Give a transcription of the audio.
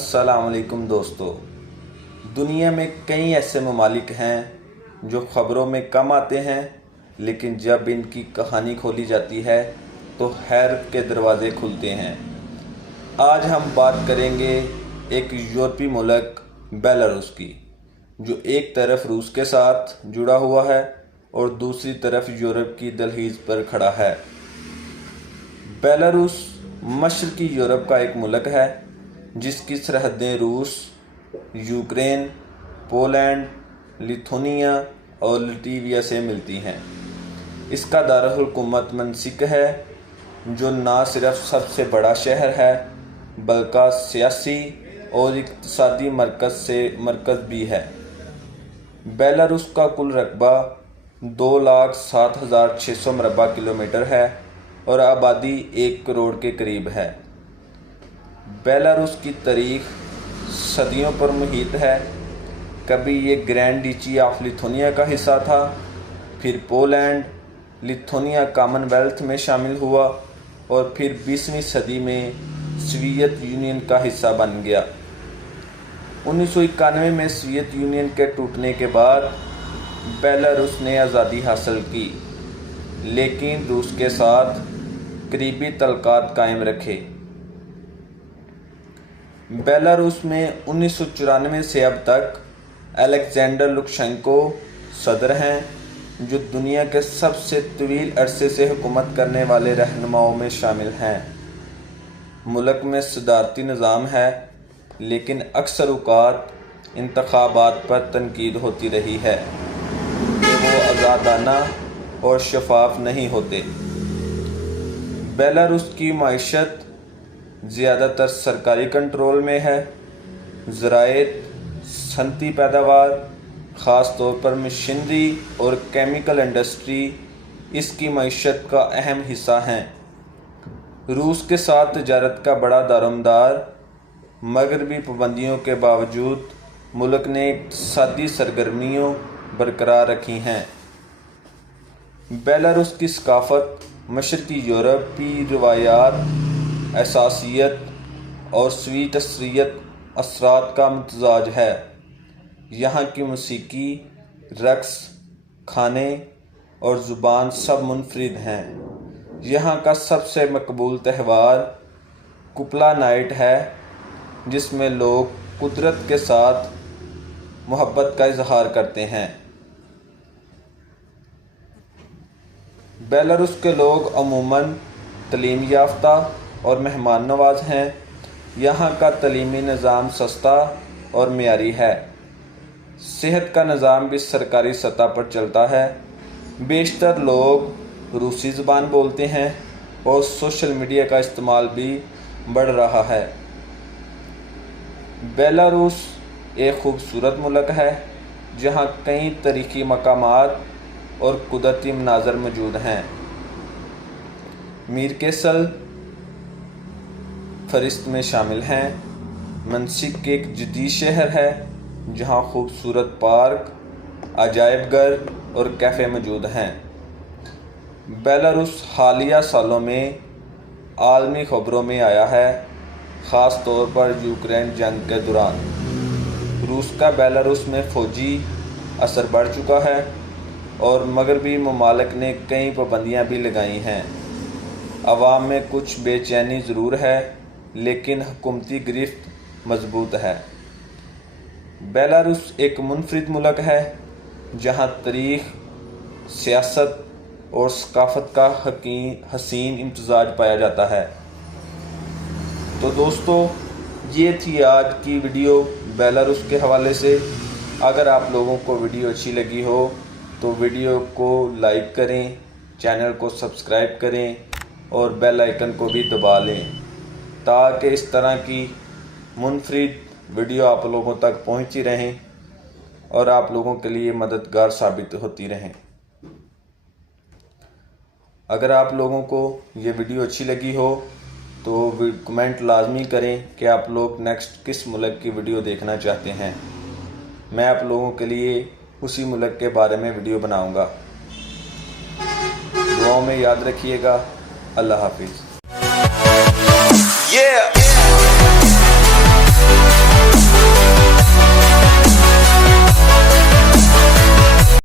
अस्सलाम वालेकुम दोस्तों। दुनिया में कई ऐसे ममालिक हैं जो ख़बरों में कम आते हैं, लेकिन जब इनकी कहानी खोली जाती है तो हैरत के दरवाज़े खुलते हैं। आज हम बात करेंगे एक यूरोपीय मुल्क बेलारूस की, जो एक तरफ रूस के साथ जुड़ा हुआ है और दूसरी तरफ यूरोप की दहलीज पर खड़ा है। बेलारूस मशरकी यूरोप का एक मुल्क है जिसकी सरहदें रूस, यूक्रेन, पोलैंड, लिथुआनिया और लातविया से मिलती हैं। इसका दारुल-हुकूमत मिन्स्क है, जो न सिर्फ सबसे बड़ा शहर है बल्कि सियासी और इक़्तिसादी मरकज़ भी है। बेलारूस का कुल रकबा 2,07,600 मरबा किलोमीटर है और आबादी 1 करोड़ के करीब है। बेलारूस की तारीख सदियों पर मुहित है। कभी ये ग्रैंड डची ऑफ लिथुआनिया का हिस्सा था, फिर पोलैंड, लिथुआनिया कॉमनवेल्थ में शामिल हुआ और फिर 20वीं सदी में सोवियत यूनियन का हिस्सा बन गया। 1991 में सोवियत यूनियन के टूटने के बाद बेलारूस ने आज़ादी हासिल की, लेकिन रूस के साथ करीबी तल्लुकात कायम रखे। बेलारूस में 1994 से अब तक अलेक्जेंडर लुकाशेंको सदर हैं, जो दुनिया के सबसे तवील अरसे से हुकूमत करने वाले रहनुमाओं में शामिल हैं। मुल्क में सदारती निज़ाम है, लेकिन अक्सर औक़ात इंतख़ाबात पर तनकीद होती रही है कि वो आज़ादाना और शफाफ नहीं होते। बेलारूस की माइशत ज़्यादातर सरकारी कंट्रोल में है। ज़राएत, सनती पैदावार, ख़ास तौर पर मशीनरी और केमिकल इंडस्ट्री इसकी मईशत का अहम हिस्सा हैं। रूस के साथ तजारत का बड़ा दारोमदार मगरबी पाबंदियों के बावजूद मुल्क ने इक़्तिसादी सरगर्मियों बरकरार रखी हैं। बेलारूस की सकाफ़त मशरकी यूरोपी रवायात, असासियत और स्वीट असरात का इम्तिज़ाज है। यहाँ की मौसीकी, रक़्स, खाने और ज़ुबान सब मुनफरिद हैं। यहाँ का सबसे मकबूल त्यौहार कुपला नाइट है, जिसमें लोग कुदरत के साथ मोहब्बत का इजहार करते हैं। बेलारूस के लोग अमूमन तलीम याफ्ता और मेहमान नवाज हैं। यहाँ का तलीमी निज़ाम सस्ता और मियारी है। सेहत का निज़ाम भी सरकारी सतह पर चलता है। बेशतर लोग रूसी ज़बान बोलते हैं और सोशल मीडिया का इस्तेमाल भी बढ़ रहा है। बेलारूस एक खूबसूरत मुल्क है, जहाँ कई तारीख़ी मकामात और कुदरती मनाज़र मौजूद हैं। मीरकेसल फहरिस्त में शामिल हैं। मिन्स्क एक जदीद शहर है, जहाँ खूबसूरत पार्क, अजायबघर और कैफ़े मौजूद हैं। बेलारूस हालिया सालों में आलमी खबरों में आया है, ख़ास तौर पर यूक्रेन जंग के दौरान। रूस का बेलारूस में फ़ौजी असर बढ़ चुका है और मगरबी ममालिक ने कई पाबंदियाँ भी लगाई हैं। अवाम में कुछ बेचैनी ज़रूर है, लेकिन हुकूमती गिरफ्त मजबूत है। बेलारूस एक मुनफरिद मुल्क है, जहाँ तारीख़, सियासत और सकाफ़त का हसीन इम्तिज़ाज पाया जाता है। तो दोस्तों, ये थी आज की वीडियो बेलारूस के हवाले से। अगर आप लोगों को वीडियो अच्छी लगी हो तो वीडियो को लाइक करें, चैनल को सब्सक्राइब करें और बेल आइकन को भी दबा लें, ताकि इस तरह की मुनफरिद वीडियो आप लोगों तक पहुंचती रहें और आप लोगों के लिए मददगार साबित होती रहें। अगर आप लोगों को ये वीडियो अच्छी लगी हो तो कमेंट लाजमी करें कि आप लोग नेक्स्ट किस मुल्क की वीडियो देखना चाहते हैं। मैं आप लोगों के लिए उसी मुल्क के बारे में वीडियो बनाऊंगा। दुआओं में याद रखिएगा। अल्लाह हाफिज़।